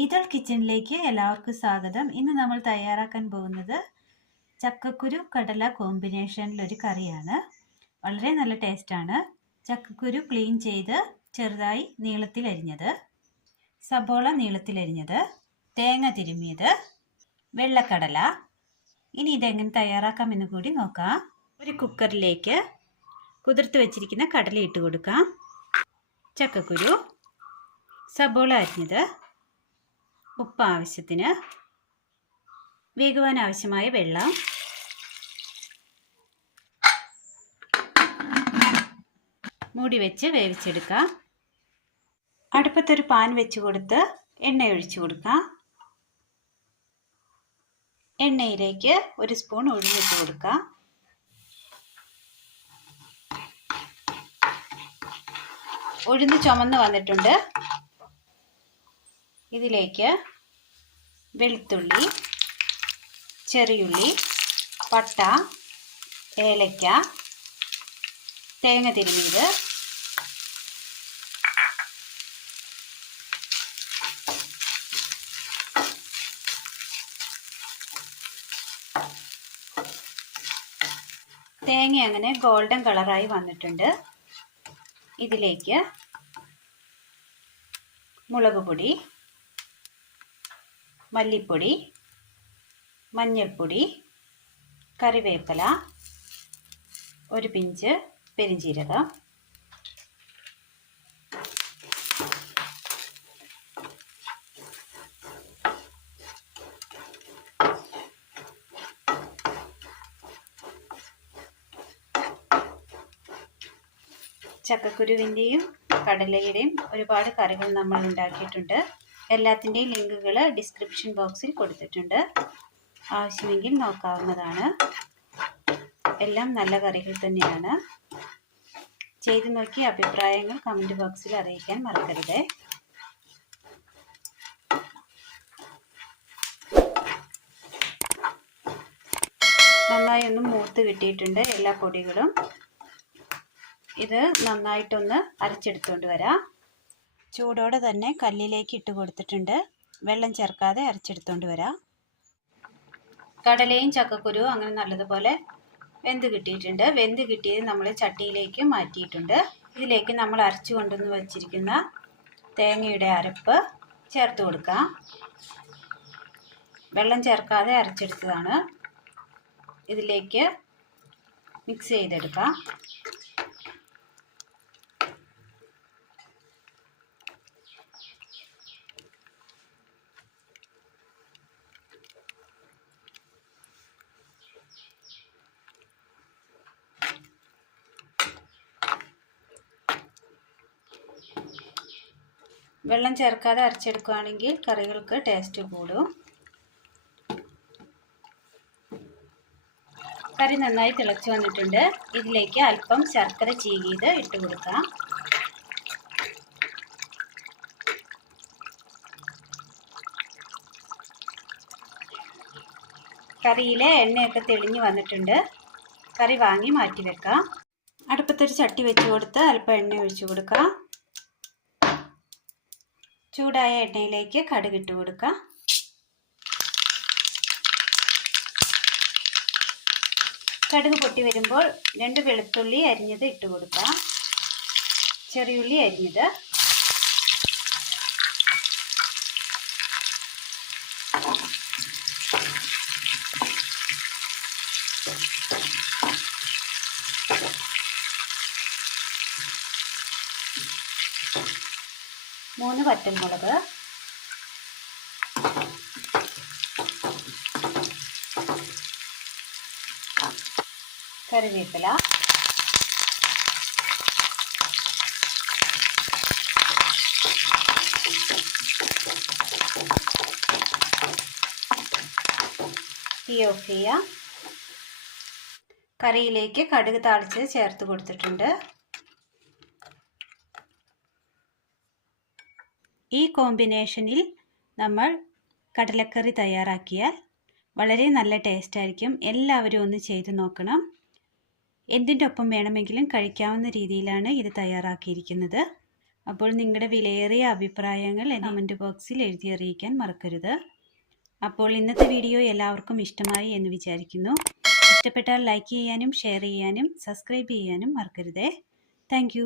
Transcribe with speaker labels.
Speaker 1: Ethyl കിച്ചണിലേക്ക് എല്ലാവർക്കും സ്വാഗതം. ഇന്ന് നമ്മൾ തയ്യാറാക്കാൻ പോകുന്നത് ചക്കക്കുരു കടല കോമ്പിനേഷനിലൊരു കറിയാണ്. വളരെ നല്ല ടേസ്റ്റാണ് ചക്കക്കുരു ക്ലീൻ ചെയ്ത് ചെറുതായി നീളത്തിലരിഞ്ഞത് സബോള നീളത്തിലരിഞ്ഞത് തേങ്ങ തിരുമ്മിയത് വെള്ളക്കടല. ഇനി ഇതെങ്ങനെ തയ്യാറാക്കാമെന്ന് കൂടി നോക്കാം. ഒരു കുക്കറിലേക്ക് കുതിർത്ത് വെച്ചിരിക്കുന്ന കടല ഇട്ട് കൊടുക്കാം. ചക്കക്കുരു സബോള അരിഞ്ഞത് ഉപ്പ് ആവശ്യത്തിന് വേകുവാൻ ആവശ്യമായ വെള്ളം. മൂടി വെച്ച് വേവിച്ചെടുക്കാം. അടുപ്പത്തൊരു പാൻ വെച്ച് കൊടുത്ത് എണ്ണ ഒഴിച്ചു കൊടുക്കാം. എണ്ണയിലേക്ക് ഒരു സ്പൂൺ ഒഴിഞ്ഞിട്ട് കൊടുക്കാം. ഉഴുന്ന് ചുമന്ന് വന്നിട്ടുണ്ട്. ഇതിലേക്ക് വെളുത്തുള്ളി ചെറിയുള്ളി പട്ട ഏലക്ക തേങ്ങ തിരുമിയത് തേങ്ങ അങ്ങനെ ഗോൾഡൻ കളറായി വന്നിട്ടുണ്ട്. ഇതിലേക്ക് മുളക് പൊടി മല്ലിപ്പൊടി മഞ്ഞൾപ്പൊടി കറിവേപ്പില ഒരു പിഞ്ച് പെരിഞ്ചീരകം. ചക്കക്കുരുവിന്റെയും കടലയുടെയും ഒരുപാട് കറികൾ നമ്മൾ ഉണ്ടാക്കിയിട്ടുണ്ട്. എല്ലാത്തിന്റെയും ലിങ്കുകൾ ഡിസ്ക്രിപ്ഷൻ ബോക്സിൽ കൊടുത്തിട്ടുണ്ട്. ആവശ്യമെങ്കിൽ നോക്കാവുന്നതാണ്. എല്ലാം നല്ല കറികൾ തന്നെയാണ്. ചെയ്തു നോക്കി അഭിപ്രായങ്ങൾ കമന്റ് ബോക്സിൽ അറിയിക്കാൻ മറക്കരുത്. നന്നായി ഒന്ന് മൂത്ത് കിട്ടിയിട്ടുണ്ട് എല്ലാ പൊടികളും. ഇത് നന്നായിട്ടൊന്ന് അരച്ചെടുത്തുകൊണ്ട് വരാം. ചൂടോടെ തന്നെ കല്ലിലേക്ക് ഇട്ട് കൊടുത്തിട്ടുണ്ട്. വെള്ളം ചേർക്കാതെ അരച്ചെടുത്തുകൊണ്ട് വരാം. കടലയും ചക്കക്കുരുവും അങ്ങനെ നല്ലതുപോലെ വെന്ത് കിട്ടിയിട്ടുണ്ട്. വെന്ത് കിട്ടിയത് നമ്മൾ ചട്ടിയിലേക്ക് മാറ്റിയിട്ടുണ്ട്. ഇതിലേക്ക് നമ്മൾ അരച്ചു കൊണ്ടുവന്ന് വച്ചിരിക്കുന്ന തേങ്ങയുടെ അരപ്പ് ചേർത്ത് കൊടുക്കാം. വെള്ളം ചേർക്കാതെ അരച്ചെടുത്തതാണ്. ഇതിലേക്ക് മിക്സ് ചെയ്തെടുക്കാം. വെള്ളം ചേർക്കാതെ അരച്ചെടുക്കുകയാണെങ്കിൽ കറികൾക്ക് ടേസ്റ്റ് കൂടും. കറി നന്നായി തിളച്ചു വന്നിട്ടുണ്ട്. ഇതിലേക്ക് അല്പം ശർക്കര ചീകിയത് ഇട്ട് കൊടുക്കാം. കറിയിലെ എണ്ണയൊക്കെ തെളിഞ്ഞു വന്നിട്ടുണ്ട്. കറി വാങ്ങി മാറ്റി വെക്കാം അടുപ്പത്തൊരു ചട്ടി വെച്ച് കൊടുത്ത് അല്പം എണ്ണ ഒഴിച്ചു കൊടുക്കാം. ചൂടായ എണ്ണയിലേക്ക് കടുകിട്ട് കൊടുക്കുക കടുക് പൊട്ടി വരുമ്പോൾ രണ്ട് വെളുത്തുള്ളി അരിഞ്ഞത് ഇട്ട് കൊടുക്കുക ചെറിയുള്ളി അരിഞ്ഞത്. മൂന്ന് പറ്റൻമുളക് കറിവേപ്പില. തീ ഓഫ് ചെയ്യുക കറിയിലേക്ക് കടുക് താളിച്ച് ചേർത്ത് കൊടുത്തിട്ടുണ്ട്. ഈ കോമ്പിനേഷനിൽ നമ്മൾ കടലക്കറി തയ്യാറാക്കിയാൽ വളരെ നല്ല ടേസ്റ്റ് ആയിരിക്കും എല്ലാവരും ഒന്ന് ചെയ്തു നോക്കണം. എന്തിന്റെ ഒപ്പം വേണമെങ്കിലും കഴിക്കാവുന്ന രീതിയിലാണ് ഇത് തയ്യാറാക്കിയിരിക്കുന്നത്. അപ്പോൾ നിങ്ങളുടെ വിലയേറിയ അഭിപ്രായങ്ങൾ കമന്റ് ബോക്സിൽ എഴുതി അറിയിക്കാൻ മറക്കരുത്. അപ്പോൾ ഇന്നത്തെ വീഡിയോ എല്ലാവർക്കും ഇഷ്ടമായി എന്ന് വിചാരിക്കുന്നു. ഇഷ്ടപ്പെട്ടാൽ ലൈക്ക് ചെയ്യാനും ഷെയർ ചെയ്യാനും സബ്സ്ക്രൈബ് ചെയ്യാനും മറക്കരുതേ. താങ്ക്